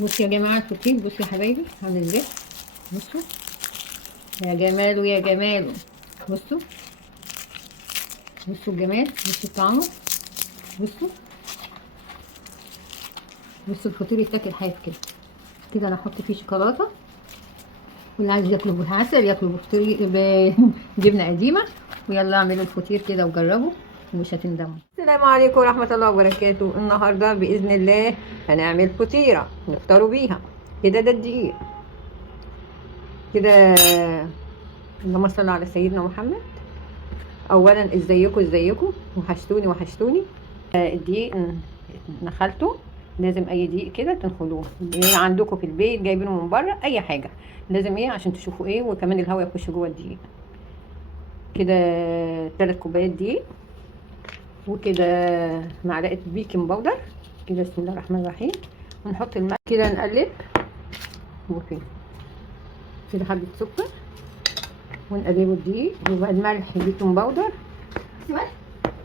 بصوا يا جماعة الفطير، بصوا يا حبايبي عامل ازاي. بصوا يا جماله يا جماله. بصوا بصوا الجمال، بصوا طعمه. بصوا بصوا الفطير يتاكل حاف كده. كده انا احط فيه شوكولاته، واللي عايز ياكله بالعسل ياكله بفطير بجبنه قديمه. ويلا اعملوا الفطير كده وجربوا ومش هتندموا. السلام عليكم ورحمه الله وبركاته. النهارده باذن الله هنعمل فطيره نفطروا بيها. كده ده الدقيق كده. اللهم صل على سيدنا محمد. اولا ازيكم وحشتوني. الدقيق نخلته، لازم اي دقيق كده تنخلوه ايه عندكم في البيت، جايبينه من بره اي حاجه، لازم ايه عشان تشوفوا ايه، وكمان الهواء يخش جوه الدقيق. كده 3 كوبايات دقيق، وكده معلقه بيكنج باودر كده. بسم الله الرحمن الرحيم. ونحط الماء كده نقلب، كده حبه سكر ونقلبه الدقيق، وبقى الملح بيكنج باودر.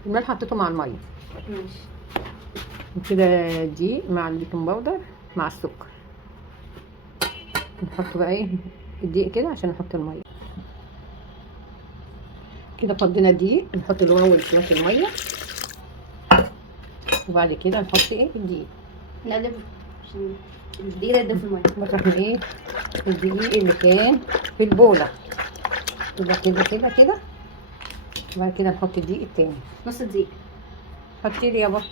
الملح حطيته مع الميه ماشي، وكده الدقيق مع البيكنج باودر مع السكر. نحط بقى ايه الدقيق كده عشان نحط الميه. كده فضينا الدقيق، نحط الاول شويه الميه، وبعد كده نحط ايه الدقيق. نقلب عشان الدقيق يدوب في الميه. بطرح من ايه الدقيق اللي كان في البوله كده. وبعد كده نحط الدقيق التاني، نص دقيق. حطي لي يا بابا.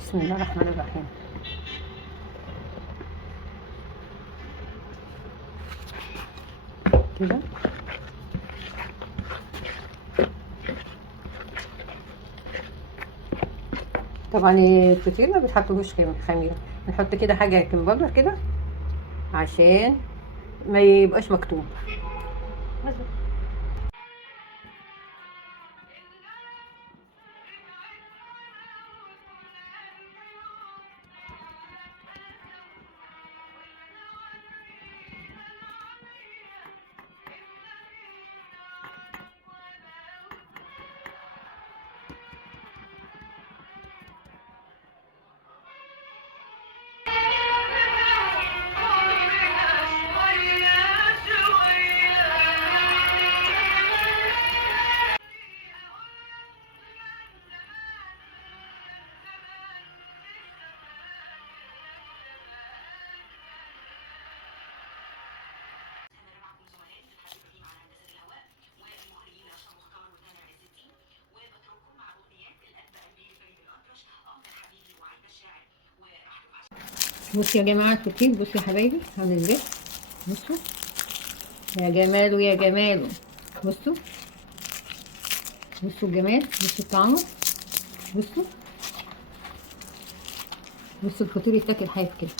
بسم الله الرحمن الرحيم. كده طبعا الفطير ما بيتحطلوش خميره، نحط كده حاجه كمبودر كده عشان ما يبقاش مكتوم. بصوا يا جماعة الفطير، بصوا يا حبايبي عامل ازاي. بصوا يا جماله يا جماله. بصوا الجمال، بصوا طعمه. بصوا الفطير يتاكل حاف كده.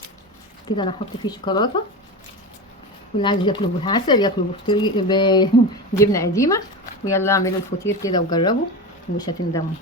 كده انا احط فيه شوكولاته، واللي عايز ياكله بالعسل ياكله بفطير بجبنه قديمه. ويلا اعملوا الفطير كده وجربوا ومش هتندموا.